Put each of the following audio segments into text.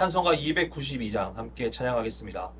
찬송가 292장 함께 찬양하겠습니다.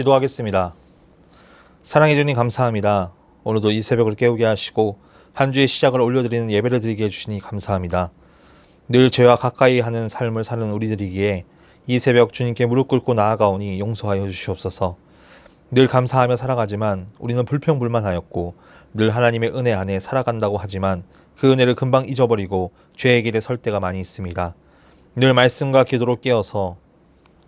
기도하겠습니다. 사랑해 주님 감사합니다. 오늘도 이 새벽을 깨우게 하시고 한 주의 시작을 올려드리는 예배를 드리게 해주시니 감사합니다. 늘 죄와 가까이 하는 삶을 사는 우리들이기에 이 새벽 주님께 무릎 꿇고 나아가오니 용서하여 주시옵소서. 늘 감사하며 살아가지만 우리는 불평불만하였고 늘 하나님의 은혜 안에 살아간다고 하지만 그 은혜를 금방 잊어버리고 죄의 길에 설 때가 많이 있습니다. 늘 말씀과 기도로 깨어서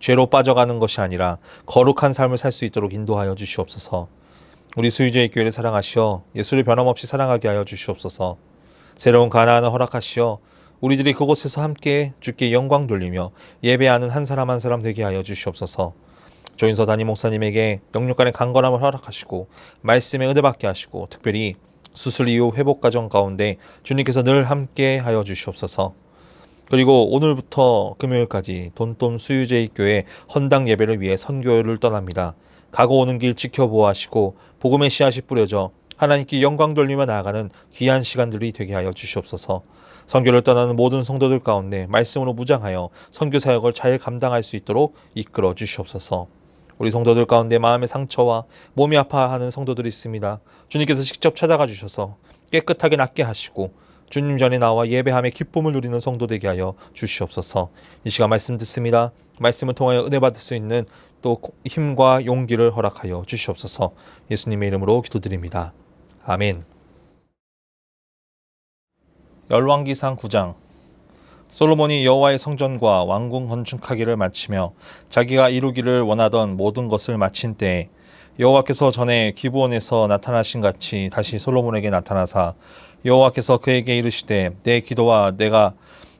죄로 빠져가는 것이 아니라 거룩한 삶을 살 수 있도록 인도하여 주시옵소서. 우리 수유제의 교회를 사랑하시어 예수를 변함없이 사랑하게 하여 주시옵소서. 새로운 가나안을 허락하시어 우리들이 그곳에서 함께 주께 영광 돌리며 예배하는 한 사람 한 사람 되게 하여 주시옵소서. 조인서 담임 목사님에게 영육간의 강건함을 허락하시고 말씀에 은혜 받게 하시고 특별히 수술 이후 회복 과정 가운데 주님께서 늘 함께 하여 주시옵소서. 그리고 오늘부터 금요일까지 돈돈 수유제의 교회 헌당 예배를 위해 선교를 떠납니다. 가고 오는 길 지켜보아하시고 복음의 씨앗이 뿌려져 하나님께 영광 돌리며 나아가는 귀한 시간들이 되게 하여 주시옵소서. 선교를 떠나는 모든 성도들 가운데 말씀으로 무장하여 선교 사역을 잘 감당할 수 있도록 이끌어 주시옵소서. 우리 성도들 가운데 마음의 상처와 몸이 아파하는 성도들이 있습니다. 주님께서 직접 찾아가 주셔서 깨끗하게 낫게 하시고 주님 전에 나와 예배함의 기쁨을 누리는 성도 되게 하여 주시옵소서. 이 시간 말씀 듣습니다. 말씀을 통하여 은혜 받을 수 있는 또 힘과 용기를 허락하여 주시옵소서. 예수님의 이름으로 기도드립니다. 아멘. 열왕기상 9장. 솔로몬이 여호와의 성전과 왕궁 건축하기를 마치며 자기가 이루기를 원하던 모든 것을 마친 때에 여호와께서 전에 기브온에서 나타나신 같이 다시 솔로몬에게 나타나사 여호와께서 그에게 이르시되 내 기도와 내가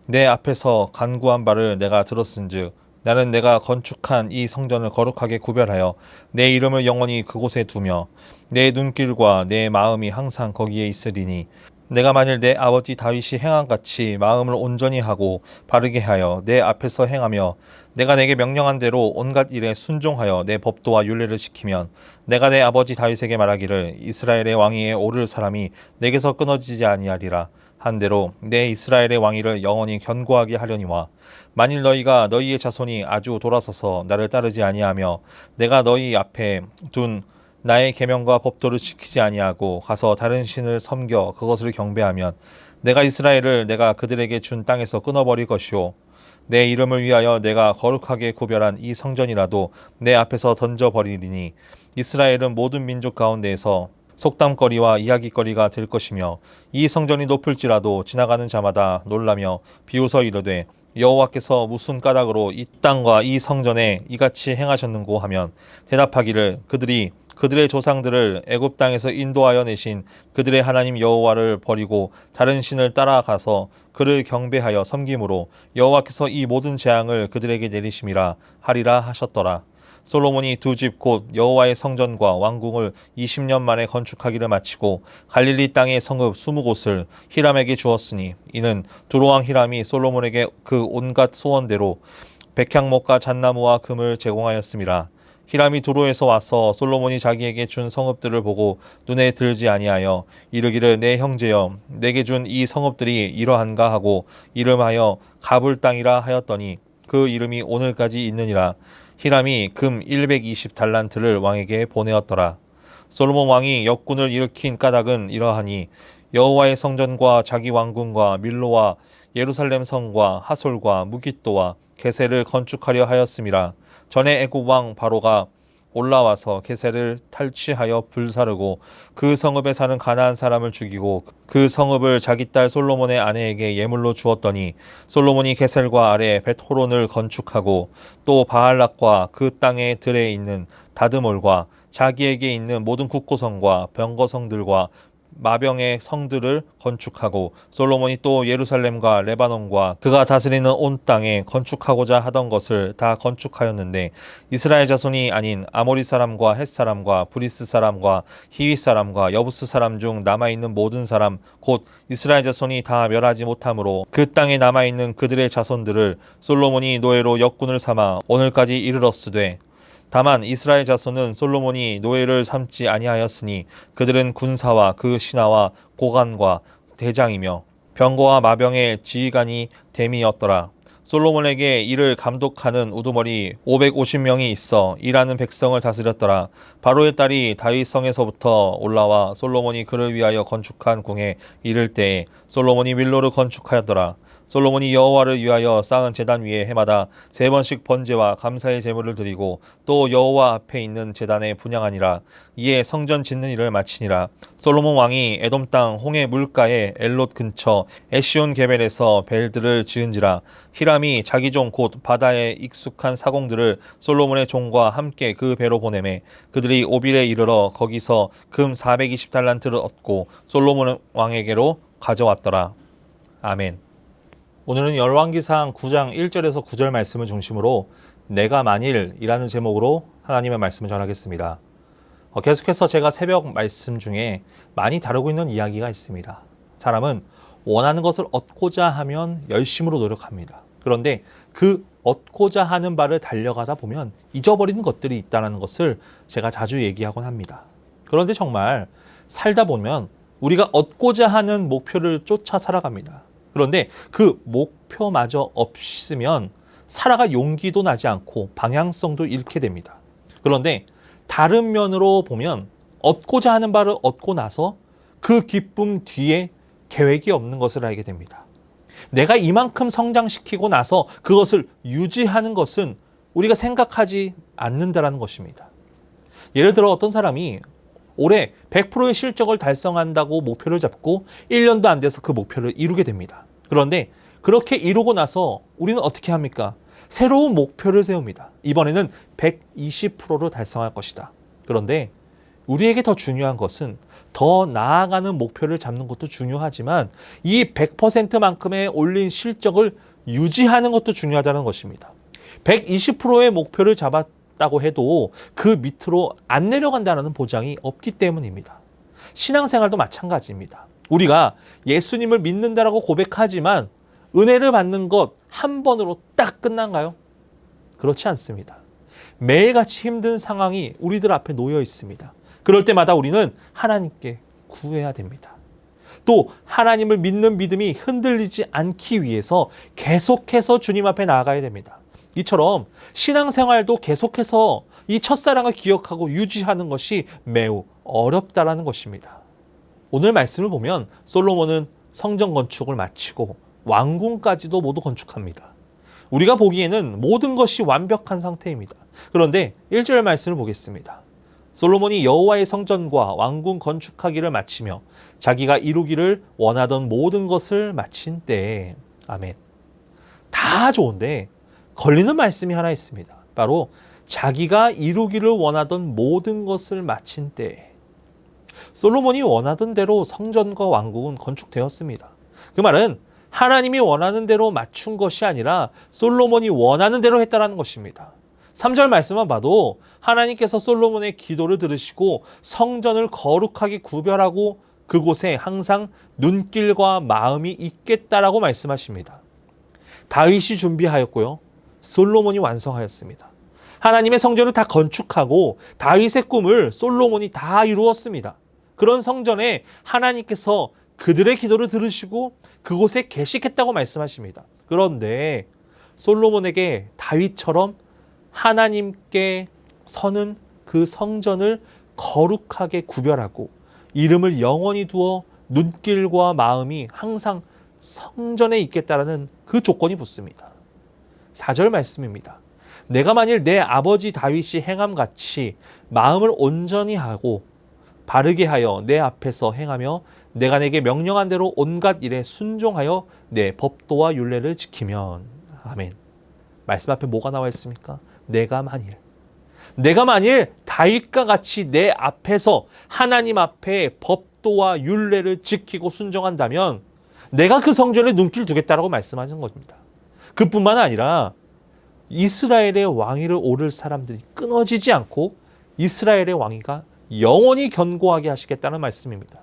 내 앞에서 간구한 바를 내가 들었은즉 나는 내가 건축한 이 성전을 거룩하게 구별하여 내 이름을 영원히 그곳에 두며 내 눈길과 내 마음이 항상 거기에 있으리니 내가 만일 내 아버지 다윗이 행함같이 마음을 온전히 하고 바르게 하여 내 앞에서 행하며 내가 내게 명령한 대로 온갖 일에 순종하여 내 법도와 율례를 지키면 내가 내 아버지 다윗에게 말하기를 이스라엘의 왕위에 오를 사람이 내게서 끊어지지 아니하리라 한 대로 내 이스라엘의 왕위를 영원히 견고하게 하려니와 만일 너희가 너희의 자손이 아주 돌아서서 나를 따르지 아니하며 내가 너희 앞에 둔 나의 계명과 법도를 지키지 아니하고 가서 다른 신을 섬겨 그것을 경배하면 내가 이스라엘을 내가 그들에게 준 땅에서 끊어버릴 것이요 내 이름을 위하여 내가 거룩하게 구별한 이 성전이라도 내 앞에서 던져버리리니 이스라엘은 모든 민족 가운데에서 속담거리와 이야기거리가 될 것이며 이 성전이 높을지라도 지나가는 자마다 놀라며 비웃어 이르되 여호와께서 무슨 까닭으로 이 땅과 이 성전에 이같이 행하셨는고 하면 대답하기를 그들이 그들의 조상들을 애굽 땅에서 인도하여 내신 그들의 하나님 여호와를 버리고 다른 신을 따라가서 그를 경배하여 섬김으로 여호와께서 이 모든 재앙을 그들에게 내리심이라 하리라 하셨더라. 솔로몬이 두 집 곧 여호와의 성전과 왕궁을 20년 만에 건축하기를 마치고 갈릴리 땅의 성읍 20곳을 히람에게 주었으니 이는 두로왕 히람이 솔로몬에게 그 온갖 소원대로 백향목과 잣나무와 금을 제공하였음이라. 히람이 두로에서 와서 솔로몬이 자기에게 준 성읍들을 보고 눈에 들지 아니하여 이르기를 내 형제여 내게 준 이 성읍들이 이러한가 하고 이름하여 가불 땅이라 하였더니 그 이름이 오늘까지 있느니라. 히람이 금 120달란트를 왕에게 보내었더라. 솔로몬 왕이 역군을 일으킨 까닭은 이러하니 여호와의 성전과 자기 왕궁과 밀로와 예루살렘 성과 하솔과 무깃도와 게셀을 건축하려 하였음이라. 전에 애굽 왕 바로가 올라와서 게셀을 탈취하여 불사르고 그 성읍에 사는 가나안 사람을 죽이고 그 성읍을 자기 딸 솔로몬의 아내에게 예물로 주었더니 솔로몬이 게셀과 아래 벳호론을 건축하고 또 바알락과 그 땅의 들에 있는 다드몰과 자기에게 있는 모든 국고성과 병거성들과 마병의 성들을 건축하고 솔로몬이 또 예루살렘과 레바논과 그가 다스리는 온 땅에 건축하고자 하던 것을 다 건축하였는데 이스라엘 자손이 아닌 아모리 사람과 헷 사람과 브리스 사람과 히윗 사람과 여부스 사람 중 남아있는 모든 사람 곧 이스라엘 자손이 다 멸하지 못하므로 그 땅에 남아있는 그들의 자손들을 솔로몬이 노예로 역군을 삼아 오늘까지 이르렀으되 다만 이스라엘 자손은 솔로몬이 노예를 삼지 아니하였으니 그들은 군사와 그 신하와 고관과 대장이며 병거와 마병의 지휘관이 됨이었더라. 솔로몬에게 이를 감독하는 우두머리 550명이 있어 일하는 백성을 다스렸더라. 바로의 딸이 다윗성에서부터 올라와 솔로몬이 그를 위하여 건축한 궁에 이를 때에 솔로몬이 밀로를 건축하였더라. 솔로몬이 여호와를 위하여 쌓은 제단 위에 해마다 3번씩 번제와 감사의 제물을 드리고 또 여호와 앞에 있는 제단에 분향하니라. 이에 성전 짓는 일을 마치니라. 솔로몬 왕이 에돔 땅 홍해 물가에 엘롯 근처 에시온 게벨에서 벨들을 지은지라. 히람이 자기 종 곧 바다에 익숙한 사공들을 솔로몬의 종과 함께 그 배로 보내매 그들이 오빌에 이르러 거기서 금 420달란트를 얻고 솔로몬 왕에게로 가져왔더라. 아멘. 오늘은 열왕기상 9장 1절에서 9절 말씀을 중심으로 내가 만일이라는 제목으로 하나님의 말씀을 전하겠습니다. 계속해서 제가 새벽 말씀 중에 많이 다루고 있는 이야기가 있습니다. 사람은 원하는 것을 얻고자 하면 열심으로 노력합니다. 그런데 그 얻고자 하는 바를 달려가다 보면 잊어버리는 것들이 있다는 것을 제가 자주 얘기하곤 합니다. 그런데 정말 살다 보면 우리가 얻고자 하는 목표를 쫓아 살아갑니다. 그런데 그 목표마저 없으면 살아갈 용기도 나지 않고 방향성도 잃게 됩니다. 그런데 다른 면으로 보면 얻고자 하는 바를 얻고 나서 그 기쁨 뒤에 계획이 없는 것을 알게 됩니다. 내가 이만큼 성장시키고 나서 그것을 유지하는 것은 우리가 생각하지 않는다는 것입니다. 예를 들어 어떤 사람이 올해 100%의 실적을 달성한다고 목표를 잡고 1년도 안 돼서 그 목표를 이루게 됩니다. 그런데 그렇게 이루고 나서 우리는 어떻게 합니까? 새로운 목표를 세웁니다. 이번에는 120%를 달성할 것이다. 그런데 우리에게 더 중요한 것은 더 나아가는 목표를 잡는 것도 중요하지만 이 100%만큼의 올린 실적을 유지하는 것도 중요하다는 것입니다. 120%의 목표를 잡았다고 해도 그 밑으로 안 내려간다는 보장이 없기 때문입니다. 신앙생활도 마찬가지입니다. 우리가 예수님을 믿는다라고 고백하지만 은혜를 받는 것 한 번으로 딱 끝난가요? 그렇지 않습니다. 매일같이 힘든 상황이 우리들 앞에 놓여 있습니다. 그럴 때마다 우리는 하나님께 구해야 됩니다. 또 하나님을 믿는 믿음이 흔들리지 않기 위해서 계속해서 주님 앞에 나아가야 됩니다. 이처럼 신앙생활도 계속해서 이 첫사랑을 기억하고 유지하는 것이 매우 어렵다라는 것입니다. 오늘 말씀을 보면 솔로몬은 성전 건축을 마치고 왕궁까지도 모두 건축합니다. 우리가 보기에는 모든 것이 완벽한 상태입니다. 그런데 1절 말씀을 보겠습니다. 솔로몬이 여호와의 성전과 왕궁 건축하기를 마치며 자기가 이루기를 원하던 모든 것을 마친 때에 아멘. 다 좋은데 걸리는 말씀이 하나 있습니다. 바로 자기가 이루기를 원하던 모든 것을 마친 때에 솔로몬이 원하던 대로 성전과 왕궁은 건축되었습니다. 그 말은 하나님이 원하는 대로 맞춘 것이 아니라 솔로몬이 원하는 대로 했다는 것입니다. 3절 말씀만 봐도 하나님께서 솔로몬의 기도를 들으시고 성전을 거룩하게 구별하고 그곳에 항상 눈길과 마음이 있겠다라고 말씀하십니다. 다윗이 준비하였고요. 솔로몬이 완성하였습니다. 하나님의 성전을 다 건축하고 다윗의 꿈을 솔로몬이 다 이루었습니다. 그런 성전에 하나님께서 그들의 기도를 들으시고 그곳에 계시겠다고 말씀하십니다. 그런데 솔로몬에게 다윗처럼 하나님께 서는 그 성전을 거룩하게 구별하고 이름을 영원히 두어 눈길과 마음이 항상 성전에 있겠다라는 그 조건이 붙습니다. 4절 말씀입니다. 내가 만일 내 아버지 다윗이 행함같이 마음을 온전히 하고 바르게 하여 내 앞에서 행하며 내가 내게 명령한 대로 온갖 일에 순종하여 내 법도와 율례를 지키면 아멘. 말씀 앞에 뭐가 나와 있습니까? 내가 만일 다윗과 같이 내 앞에서 하나님 앞에 법도와 율례를 지키고 순종한다면 내가 그 성전에 눈길 두겠다라고 말씀하신 겁니다. 그뿐만 아니라 이스라엘의 왕위를 오를 사람들이 끊어지지 않고 이스라엘의 왕위가 영원히 견고하게 하시겠다는 말씀입니다.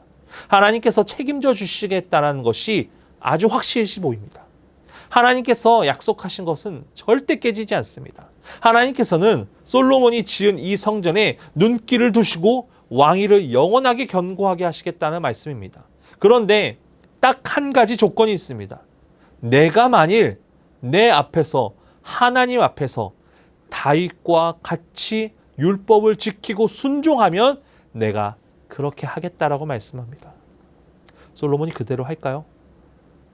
하나님께서 책임져 주시겠다는 것이 아주 확실시 보입니다. 하나님께서 약속하신 것은 절대 깨지지 않습니다. 하나님께서는 솔로몬이 지은 이 성전에 눈길을 두시고 왕위를 영원하게 견고하게 하시겠다는 말씀입니다. 그런데 딱 한 가지 조건이 있습니다. 내가 만일 내 앞에서 하나님 앞에서 다윗과 같이 율법을 지키고 순종하면 내가 그렇게 하겠다라고 말씀합니다. 솔로몬이 그대로 할까요?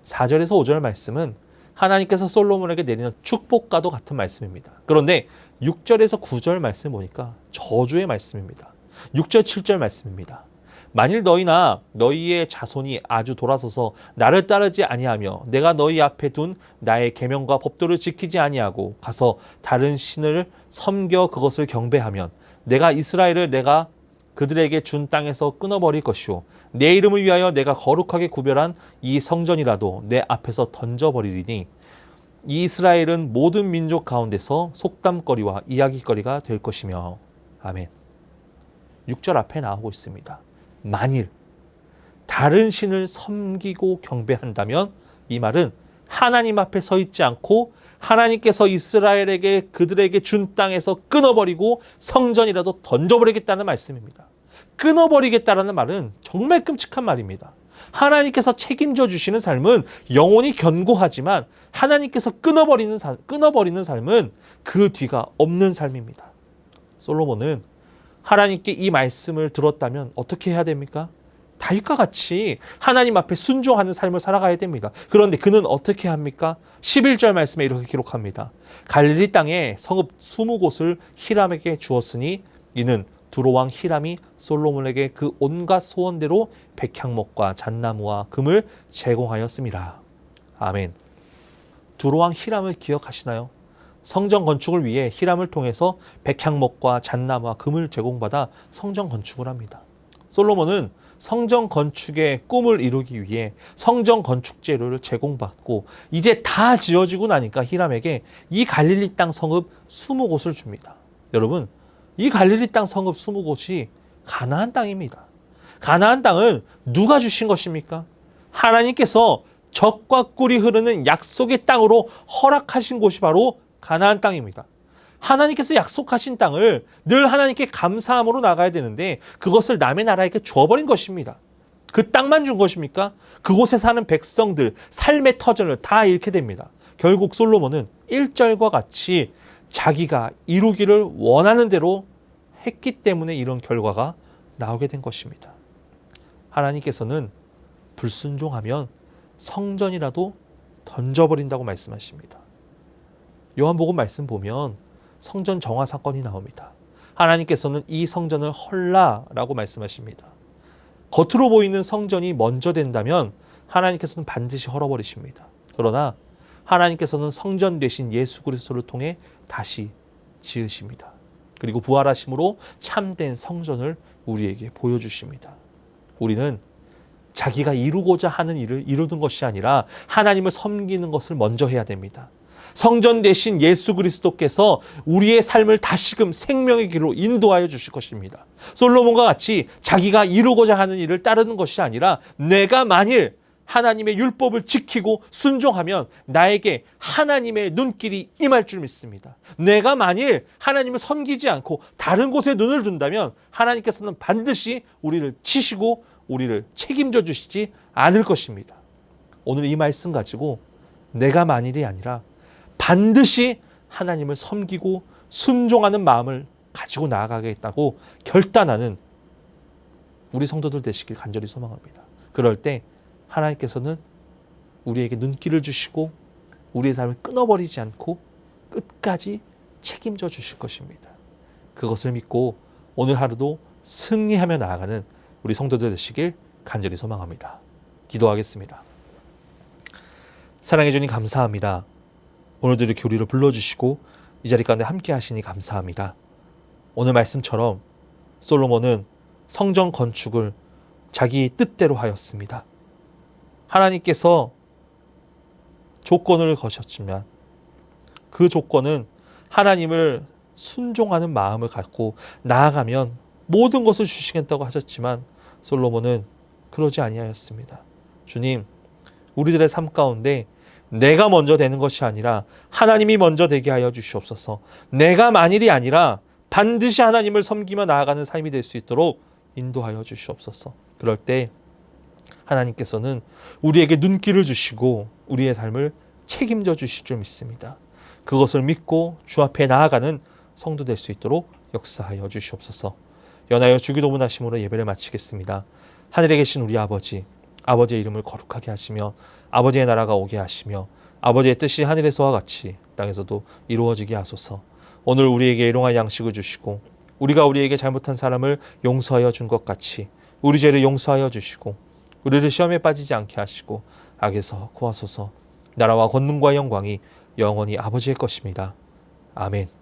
4절에서 5절 말씀은 하나님께서 솔로몬에게 내리는 축복과도 같은 말씀입니다. 그런데 6절에서 9절 말씀 보니까 저주의 말씀입니다. 6절, 7절 말씀입니다. 만일 너희나 너희의 자손이 아주 돌아서서 나를 따르지 아니하며 내가 너희 앞에 둔 나의 계명과 법도를 지키지 아니하고 가서 다른 신을 섬겨 그것을 경배하면 내가 이스라엘을 내가 그들에게 준 땅에서 끊어버릴 것이요 내 이름을 위하여 내가 거룩하게 구별한 이 성전이라도 내 앞에서 던져버리리니 이스라엘은 모든 민족 가운데서 속담거리와 이야기거리가 될 것이며 아멘. 6절 앞에 나오고 있습니다. 만일 다른 신을 섬기고 경배한다면 이 말은 하나님 앞에 서 있지 않고 하나님께서 이스라엘에게 그들에게 준 땅에서 끊어버리고 성전이라도 던져버리겠다는 말씀입니다. 끊어버리겠다라는 말은 정말 끔찍한 말입니다. 하나님께서 책임져 주시는 삶은 영원히 견고하지만 하나님께서 끊어버리는 삶은 그 뒤가 없는 삶입니다. 솔로몬은 하나님께 이 말씀을 들었다면 어떻게 해야 됩니까? 다윗과 같이 하나님 앞에 순종하는 삶을 살아가야 됩니다. 그런데 그는 어떻게 합니까? 11절 말씀에 이렇게 기록합니다. 갈릴리 땅에 성읍 20곳을 히람에게 주었으니 이는 두로왕 히람이 솔로몬에게 그 온갖 소원대로 백향목과 잣나무와 금을 제공하였습니다. 아멘. 두로왕 히람을 기억하시나요? 성전 건축을 위해 히람을 통해서 백향목과 잣나무와 금을 제공받아 성전 건축을 합니다. 솔로몬은 성전 건축의 꿈을 이루기 위해 성전 건축 재료를 제공받고 이제 다 지어지고 나니까 히람에게 이 갈릴리 땅 성읍 20곳을 줍니다. 여러분, 이 갈릴리 땅 성읍 20곳이 가나안 땅입니다. 가나안 땅은 누가 주신 것입니까? 하나님께서 젖과 꿀이 흐르는 약속의 땅으로 허락하신 곳이 바로 가나안 땅입니다. 하나님께서 약속하신 땅을 늘 하나님께 감사함으로 나가야 되는데 그것을 남의 나라에게 줘버린 것입니다. 그 땅만 준 것입니까? 그곳에 사는 백성들, 삶의 터전을 다 잃게 됩니다. 결국 솔로몬은 1절과 같이 자기가 이루기를 원하는 대로 했기 때문에 이런 결과가 나오게 된 것입니다. 하나님께서는 불순종하면 성전이라도 던져버린다고 말씀하십니다. 요한복음 말씀 보면 성전 정화 사건이 나옵니다. 하나님께서는 이 성전을 헐라라고 말씀하십니다. 겉으로 보이는 성전이 먼저 된다면 하나님께서는 반드시 헐어버리십니다. 그러나 하나님께서는 성전 되신 예수 그리스도를 통해 다시 지으십니다. 그리고 부활하심으로 참된 성전을 우리에게 보여주십니다. 우리는 자기가 이루고자 하는 일을 이루는 것이 아니라 하나님을 섬기는 것을 먼저 해야 됩니다. 성전 대신 예수 그리스도께서 우리의 삶을 다시금 생명의 길로 인도하여 주실 것입니다. 솔로몬과 같이 자기가 이루고자 하는 일을 따르는 것이 아니라 내가 만일 하나님의 율법을 지키고 순종하면 나에게 하나님의 눈길이 임할 줄 믿습니다. 내가 만일 하나님을 섬기지 않고 다른 곳에 눈을 둔다면 하나님께서는 반드시 우리를 치시고 우리를 책임져 주시지 않을 것입니다. 오늘 이 말씀 가지고 내가 만일이 아니라 반드시 하나님을 섬기고 순종하는 마음을 가지고 나아가겠다고 결단하는 우리 성도들 되시길 간절히 소망합니다. 그럴 때 하나님께서는 우리에게 눈길을 주시고 우리의 삶을 끊어버리지 않고 끝까지 책임져 주실 것입니다. 그것을 믿고 오늘 하루도 승리하며 나아가는 우리 성도들 되시길 간절히 소망합니다. 기도하겠습니다. 사랑해 주님 감사합니다. 오늘도 이렇게 우리를 불러주시고 이 자리 가운데 함께 하시니 감사합니다. 오늘 말씀처럼 솔로몬은 성전 건축을 자기 뜻대로 하였습니다. 하나님께서 조건을 거셨지만 그 조건은 하나님을 순종하는 마음을 갖고 나아가면 모든 것을 주시겠다고 하셨지만 솔로몬은 그러지 아니하였습니다. 주님, 우리들의 삶 가운데 내가 먼저 되는 것이 아니라 하나님이 먼저 되게 하여 주시옵소서. 내가 만일이 아니라 반드시 하나님을 섬기며 나아가는 삶이 될 수 있도록 인도하여 주시옵소서. 그럴 때 하나님께서는 우리에게 눈길을 주시고 우리의 삶을 책임져 주실 줄 믿습니다. 그것을 믿고 주 앞에 나아가는 성도 될 수 있도록 역사하여 주시옵소서. 연하여 주기도문 하심으로 예배를 마치겠습니다. 하늘에 계신 우리 아버지, 아버지의 이름을 거룩하게 하시며 아버지의 나라가 오게 하시며 아버지의 뜻이 하늘에서와 같이 땅에서도 이루어지게 하소서. 오늘 우리에게 일용할 양식을 주시고 우리가 우리에게 잘못한 사람을 용서하여 준 것 같이 우리 죄를 용서하여 주시고 우리를 시험에 빠지지 않게 하시고 악에서 구하소서. 나라와 권능과 영광이 영원히 아버지의 것입니다. 아멘.